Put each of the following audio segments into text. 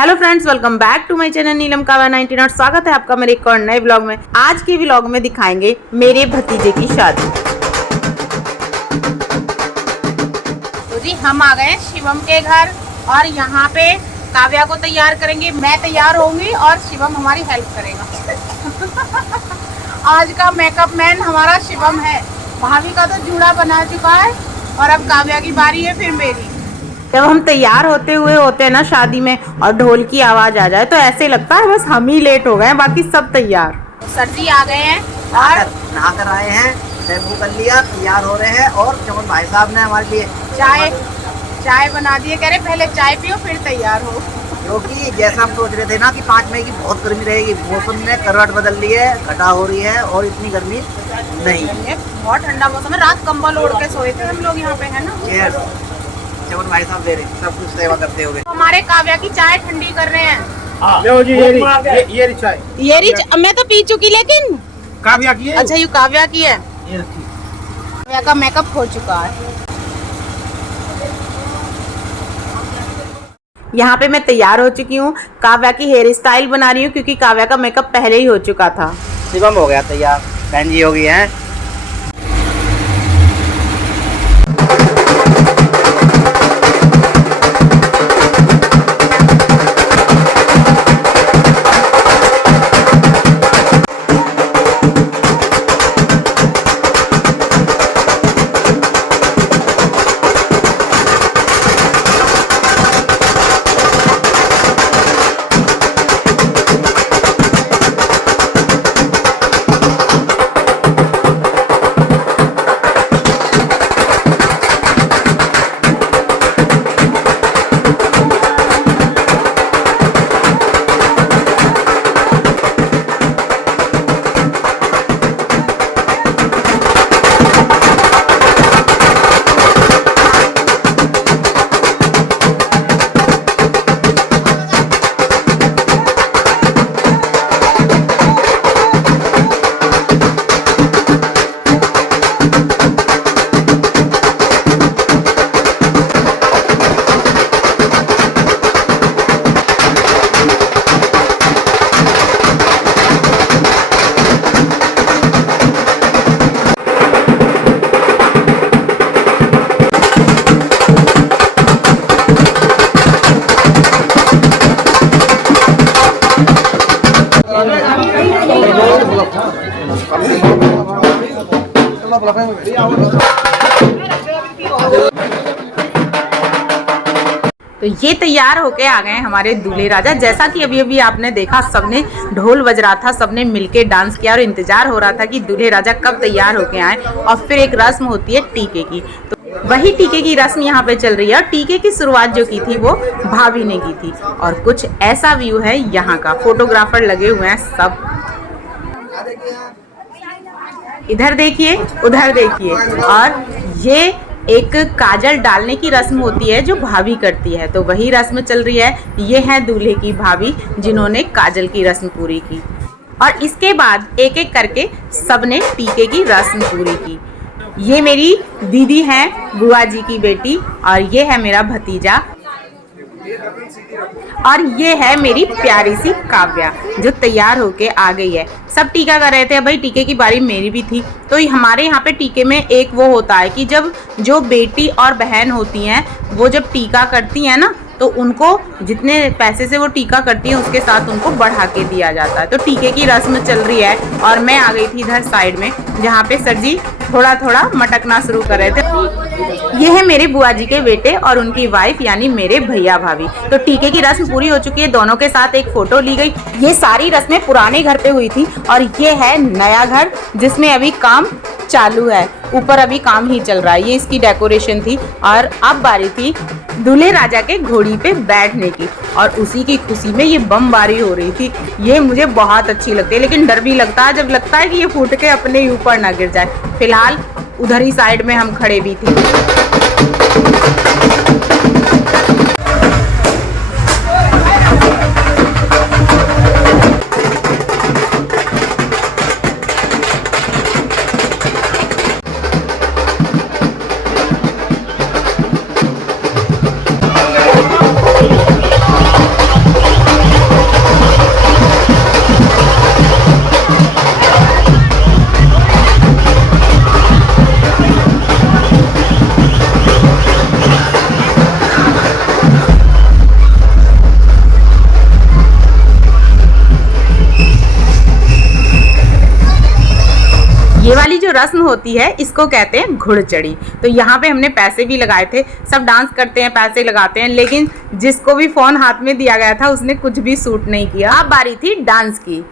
Hello friends, welcome back to my channel Neelam Kavya 19 और स्वागत है आपका मेरे एक और नए व्लॉग में। आज के व्लॉग में दिखाएंगे मेरे भतीजे की शादी। तो जी हम आ गए शिवम के घर और यहाँ पे काव्या को तैयार करेंगे। मैं तैयार होंगी और शिवम हमारी हेल्प करेगा। आज का मेकअप मैन हमारा शिवम है। भाभी का तो जूड़ा बना चुका है और अब काव्या की बारी है, फिर मेरी। जब हम तैयार होते हैं ना शादी में और ढोल की आवाज आ जाए तो ऐसे लगता है बस हम ही लेट हो गए, बाकी सब तैयार। सर जी आ गए हैं और नहा कर आए हैं, शैम्पू कर लिया, तैयार हो रहे हैं। और चमन भाई साहब ने हमारे लिए चाय बना दिए। कह रहे पहले चाय पियो फिर तैयार हो, क्योंकि जैसा हम सोच रहे थे ना कि 5 मई की बहुत गर्मी रहेगी, मौसम ने करवट बदल ली है, घटा हो रही है और इतनी गर्मी नहीं है। बहुत ठंडा मौसम है। रात कंबल ओढ़ के सोए थे हम लोग यहाँ पे, है ना। चमन भाई साहब दे रहे सब कुछ सेवा करते हुए। हमारे काव्या की चाय ठंडी कर रहे हैं। लो जी, ये चाय। मैं तो पी चुकी, लेकिन काव्या की है। अच्छा ये काव्या की है। काव्या का मेकअप हो चुका है। यहाँ पे मैं तैयार हो चुकी हूँ। काव्या की हेयर स्टाइल बना रही हूँ क्योंकि काव्या का मेकअप पहले ही हो चुका था। शिवम हो गया तैयार, बहन जी हो गई है। तो ये तैयार होके आ गए हमारे दूल्हे राजा। जैसा कि अभी अभी आपने देखा, सबने ढोल बज रहा था, सबने मिलके डांस किया और इंतजार हो रहा था कि दूल्हे राजा कब तैयार होके आए। और फिर एक रस्म होती है टीके की, तो वही टीके की रस्म यहाँ पे चल रही है। और टीके की शुरुआत जो की थी वो भाभी ने की थी। और कुछ ऐसा व्यू है यहाँ का। फोटोग्राफर लगे हुए हैं सब। इधर देखिए, उधर देखिए। और ये एक काजल डालने की रस्म होती है जो भाभी करती है, तो वही रस्म चल रही है। ये है दूल्हे की भाभी जिन्होंने काजल की रस्म पूरी की। और इसके बाद एक एक करके सबने टीके की रस्म पूरी की। ये मेरी दीदी हैं, बुआ जी की बेटी, और ये है मेरा भतीजा, और ये है मेरी प्यारी सी काव्या जो तैयार होके आ गई है। सब टीका कर रहे थे। भाई टीके की बारी मेरी भी थी। तो हमारे यहाँ पे टीके में एक वो होता है कि जब जो बेटी और बहन होती हैं वो जब टीका करती हैं ना, तो उनको जितने पैसे से वो टीका करती हैं उसके साथ उनको बढ़ा के दिया जाता है। तो टीके की रस्म चल रही है और मैं आ गई थी इधर साइड में, जहाँ पे सर जी थोड़ा थोड़ा मटकना शुरू कर रहे थे। ये है मेरे बुआ जी के बेटे और उनकी वाइफ यानी मेरे भैया भाभी। तो टीके की रस्म पूरी हो चुकी है। दोनों के साथ एक फोटो ली गई। ये सारी रस्में पुराने घर पे हुई थी और ये है नया घर जिसमें अभी काम चालू है। ऊपर अभी काम ही चल रहा है। ये इसकी डेकोरेशन थी। और अब बारी थी दूल्हे राजा के घोड़ी पे बैठने की, और उसी की खुशी में ये बमबारी हो रही थी। ये मुझे बहुत अच्छी लगती है, लेकिन डर भी लगता है जब लगता है कि ये फूट के अपने ही ऊपर ना गिर जाए। फिलहाल उधर ही साइड में हम खड़े भी थे। जो रस्म होती है इसको कहते हैं घुड़चढ़ी। तो यहाँ पे हमने पैसे भी लगाए थे, सब डांस करते हैं पैसे लगाते हैं, लेकिन जिसको भी फोन हाथ में दिया गया था उसने कुछ भी सूट नहीं किया। अब बारी थी डांस की।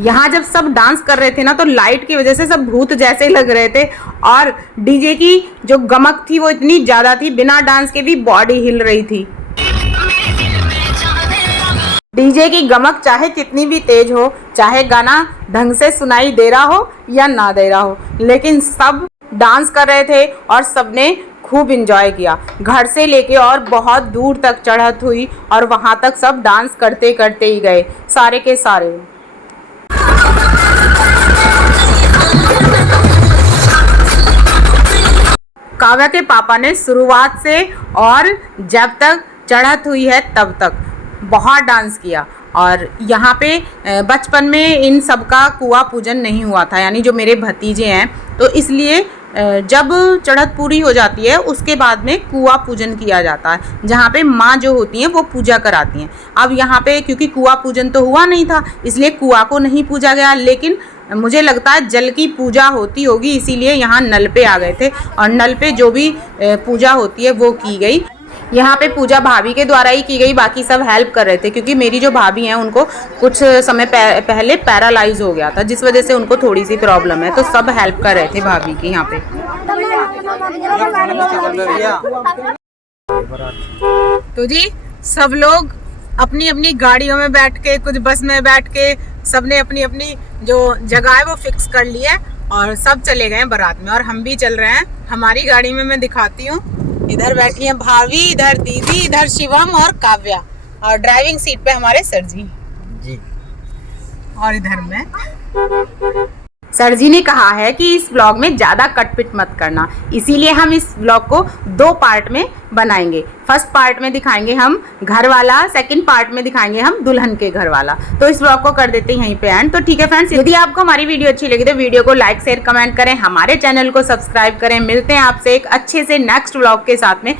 यहाँ जब सब डांस कर रहे थे ना तो लाइट की वजह से सब भूत जैसे लग रहे थे, और डीजे की जो गमक थी वो इतनी ज्यादा थी, बिना डांस के भी बॉडी हिल रही थी। डीजे की गमक चाहे कितनी भी तेज हो, चाहे गाना ढंग से सुनाई दे रहा हो या ना दे रहा हो, लेकिन सब डांस कर रहे थे और सबने खूब इंजॉय किया। घर से लेके और बहुत दूर तक चढ़त हुई और वहाँ तक सब डांस करते करते ही गए, सारे के सारे। काव्या के पापा ने शुरुआत से और जब तक चढ़त हुई है तब तक बहुत डांस किया। और यहाँ पे बचपन में इन सब का कुआं पूजन नहीं हुआ था, यानी जो मेरे भतीजे हैं, तो इसलिए जब चढ़त पूरी हो जाती है उसके बाद में कुआं पूजन किया जाता है, जहाँ पे माँ जो होती हैं वो पूजा कराती हैं। अब यहाँ पे क्योंकि कुआं पूजन तो हुआ नहीं था इसलिए कुआं को नहीं पूजा गया, लेकिन मुझे लगता है जल की पूजा होती होगी, इसीलिए यहाँ नल पे आ गए थे और नल पे जो भी पूजा होती है वो की गई। यहाँ पे पूजा भाभी के द्वारा ही की गई, बाकी सब हेल्प कर रहे थे, क्योंकि मेरी जो भाभी हैं उनको कुछ समय पहले पैरालाइज हो गया था, जिस वजह से उनको थोड़ी सी प्रॉब्लम है, तो सब हेल्प कर रहे थे भाभी की यहाँ पे। तो जी सब लोग अपनी अपनी गाड़ियों में बैठ के, कुछ बस में बैठ के, सबने अपनी अपनी जो जगह है वो फिक्स कर ली है और सब चले गए बारात में, और हम भी चल रहे हैं। हमारी गाड़ी में मैं दिखाती हूँ, इधर बैठी हैं भाभी, इधर दीदी, इधर शिवम और काव्या, और ड्राइविंग सीट पे हमारे सर जी, और इधर मैं। सर जी ने कहा है कि इस व्लॉग में ज़्यादा कटपिट मत करना, इसीलिए हम इस व्लॉग को 2 पार्ट में बनाएंगे। फर्स्ट पार्ट में दिखाएंगे हम घर वाला, सेकंड पार्ट में दिखाएंगे हम दुल्हन के घर वाला। तो इस व्लॉग को कर देते हैं यहीं पे एंड। तो ठीक है फ्रेंड्स, यदि आपको हमारी वीडियो अच्छी लगी तो वीडियो को लाइक शेयर कमेंट करें, हमारे चैनल को सब्सक्राइब करें। मिलते हैं आपसे एक अच्छे से नेक्स्ट व्लॉग के साथ में।